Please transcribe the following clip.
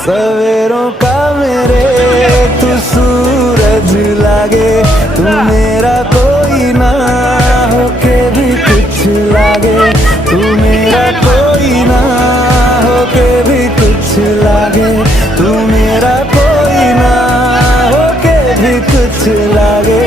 सवेरों का मेरे तू सूरज लागे, तू मेरा कोई ना होके भी कुछ लागे, तू मेरा कोई ना होके भी कुछ लागे, तू मेरा कोई ना होके भी कुछ लागे।